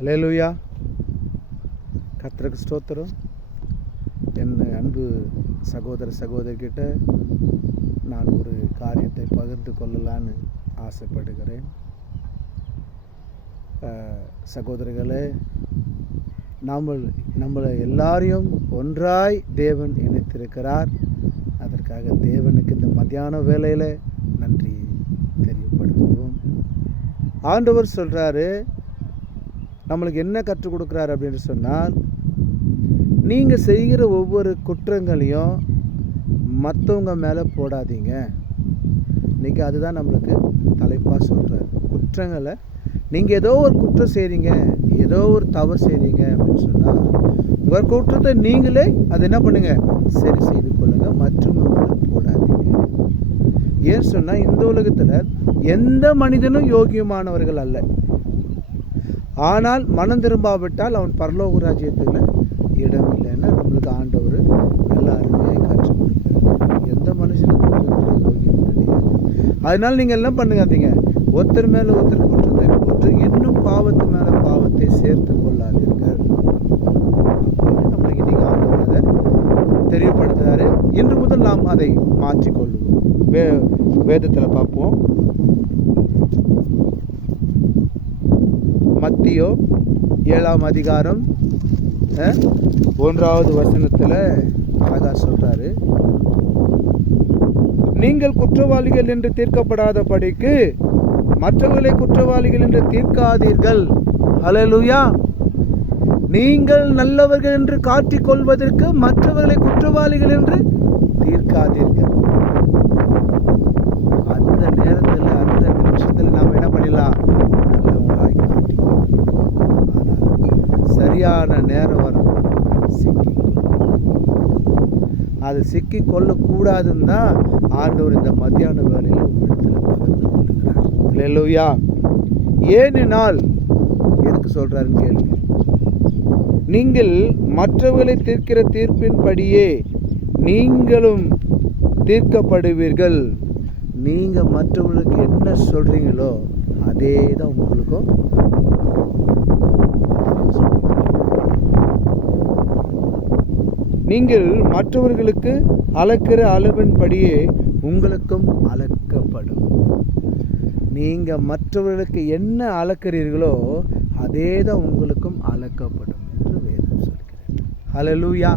அல்லேலூயா. கர்த்தருக்கு ஸ்தோத்திரம். என் அன்பு சகோதர சகோதரிகிட்ட நான் ஒரு காரியத்தை பகிர்ந்து கொள்ளலான்னு ஆசைப்படுகிறேன். சகோதரர்களே, நம்மளை எல்லாரையும் ஒன்றாய் தேவன் இணைத்திருக்கிறார். அதற்காக தேவனுக்கு இந்த மத்தியான வேளையில் நன்றி தெரியப்படுத்துவோம். ஆண்டவர் சொல்கிறாரு, நம்மளுக்கு என்ன கற்றுக் கொடுக்குறாரு அப்படின்னு சொன்னால், நீங்கள் செய்கிற ஒவ்வொரு குற்றங்களையும் மற்றவங்க மேலே போடாதீங்க. இன்றைக்கி அதுதான் நம்மளுக்கு தலைப்பாக சொல்கிறார். குற்றங்களை நீங்கள் ஏதோ ஒரு குற்றம் செய்கிறீங்க, ஏதோ ஒரு தவறு செய்கிறீங்க அப்படின்னு சொன்னால், உங்கள் குற்றத்தை நீங்களே அது என்ன பண்ணுங்கள், சரி செய்து கொள்ளுங்கள், மற்றவங்க மேலே போடாதீங்க. ஏன்னு சொன்னால், இந்த உலகத்தில் எந்த மனிதனும் யோகியமானவர்கள் அல்ல. ஆனால் மனம் திரும்பாவிட்டால் அவன் பரலோக ராஜ்யத்தில் இடம் இல்லைன்னா நம்மளுக்கு ஆண்டவர் நல்ல அருமையாக கற்றுக் கொடுக்கிறார். எந்த மனுஷனுக்கும் யோகியம் கிடையாது. அதனால் நீங்கள் எல்லாம் பண்ணுங்காதீங்க, ஒருத்தர் மேலே ஒருத்தர் குற்றத்தை போட்டு இன்னும் பாவத்து மேலே பாவத்தை சேர்த்து கொள்ளாதீர்கள். நம்மளுக்கு இன்னைக்கு ஆண்டவர் அதை தெரியப்படுத்துகிறாரு. இன்று முதல் நாம் அதை மாற்றிக்கொள்ளுவோம். வேதத்தில் பார்ப்போம். மத்தியோ 7ஆம் அதிகாரம் 1வது வசனத்தில் அழகா சொல்றாரு, நீங்கள் குற்றவாளிகள் என்று தீர்க்கப்படாதபடிக்கு மற்றவர்களை குற்றவாளிகள் என்று தீர்க்காதீர்கள். அல்லேலூயா. நீங்கள் நல்லவர்கள் என்று காட்டிக் கொள்வதற்கு மற்றவர்களை குற்றவாளிகள் என்று தீர்க்காதீர்கள். அந்த நேரத்தில், அந்த நிமிஷத்தில் நாம் என்ன பண்ணிடலாம், நல்லவங்களாய் காட்டிக்கொள்ளலாம். ஆனால் சரியான நேரம் வரும், அது சிக்கி கொள்ளக்கூடாதுன்னு தான் ஆண்டவர் இந்த மத்தியான வேளையில் உங்களிடத்தில் பகிர்ந்து கொள்கிறார். அல்லேலூயா. ஏனென்றால் எதுக்கு சொல்றாருன்னு கேளுங்க. நீங்கள் மற்றவர்களை தீர்க்கிற தீர்ப்பின்படியே நீங்களும் தீர்க்கப்படுவீர்கள். நீங்கள் மற்றவர்களுக்கு என்ன சொல்கிறீங்களோ அதே தான் உங்களுக்கும். நீங்கள் மற்றவர்களுக்கு அளக்கிற அளவின்படியே உங்களுக்கும் அளக்கப்படும். நீங்கள் மற்றவர்களுக்கு என்ன அளக்கிறீர்களோ அதே தான் உங்களுக்கும் அளக்கப்படும் என்று வேதம் சொல்கிறது. அல்லேலூயா.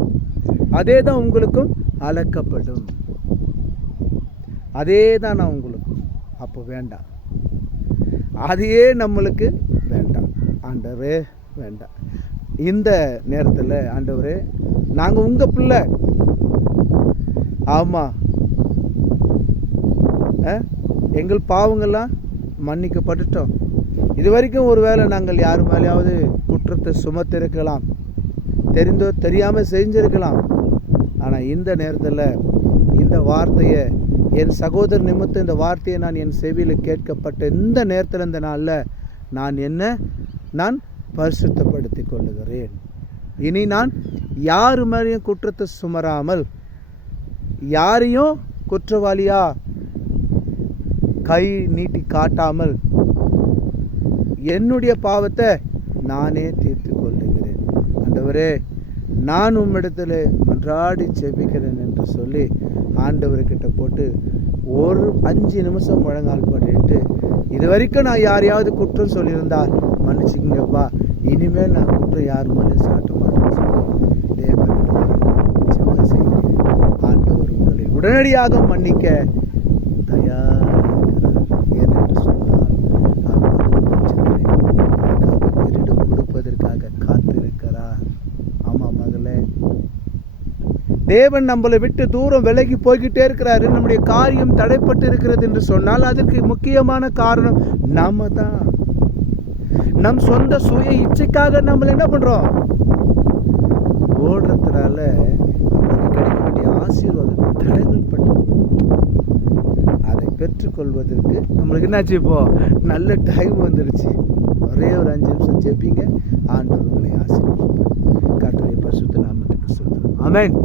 அதே தான் உங்களுக்கும் அளக்கப்படும். அதே தான் நான் உங்களுக்கும். அப்போ வேண்டாம், அதையே நம்மளுக்கு வேண்டாம். ஆண்டவரே வேண்டாம். இந்த நேரத்தில் ஆண்டவரே, நாங்கள் உங்கள் பிள்ளை. ஆமாம், எங்கள் பாவங்கள்லாம் மன்னிக்கப்பட்டுட்டோம். இது வரைக்கும் ஒரு வேளை நாங்கள் யார் மேலேயாவது குற்றத்தை சுமத்திருக்கலாம், தெரிந்தோ தெரியாமல் செஞ்சிருக்கலாம். ஆனால் இந்த நேரத்தில் இந்த வார்த்தையை, என் சகோதர நிமித்தம் இந்த வார்த்தையை நான் என் செவியில் கேட்கப்பட்ட இந்த நேரத்தில், இந்த நாளில் நான் பரிசுத்தப்படுத்திக் கொள்ளுகிறேன். இனி நான் யார் மேலேயும் குற்றத்தை சுமராமல், யாரையும் குற்றவாளியா கை நீட்டி காட்டாமல் என்னுடைய பாவத்தை நானே தீர்த்து கொள்ளுகிறேன். ஆண்டவரே, நான் உம்மிடத்தில் மன்றாடி ஜெபிக்கிறேன் என்று சொல்லி ஆண்டவர்கிட்ட போட்டு ஒரு 5 நிமிஷம் முழங்கால் பண்ணிட்டு, இது வரைக்கும் நான் யாரையாவது குற்றம் சொல்லியிருந்தா மன்னிச்சுங்கப்பா, இனிமேல் நான் குற்றம் யார் மேலே சாட்ட மாட்டேன்னு சொல்லி தேவனிடம் செய்ய ஆண்டவர் உங்களை உடனடியாக மன்னிக்க தயார் இருக்கிறார். ஏனென்று சொன்னால் திருடு கொடுப்பதற்காக காத்திருக்கிறார். ஆமாம் மகளே, தேவன் நம்மளை விட்டு தூரம் விலகி போய்கிட்டே இருக்கிறாரு. நம்முடைய காரியம் தடைப்பட்டு இருக்கிறது என்று சொன்னால் அதற்கு முக்கியமான காரணம் நாம தான். நம் சொந்த சுய இச்சைக்காக நம்ம என்ன பண்றோம், ஓடுறதுனால நமக்கு கிடைக்க வேண்டிய ஆசீர்வாதம் தடங்கள் பட்டு அதை பெற்றுக்கொள்வதற்கு நம்மளுக்கு என்னாச்சு, இப்போ நல்ல டைம் வந்துடுச்சு. ஒரே ஒரு 5 நிமிஷம் ஜெபிங்க, ஆண்டவர் உங்களை ஆசீர்வதிப்பார். கர்த்தருடைய பரிசுத்த நாமத்துக்கு ஸ்தோத்திரம். ஆமென்.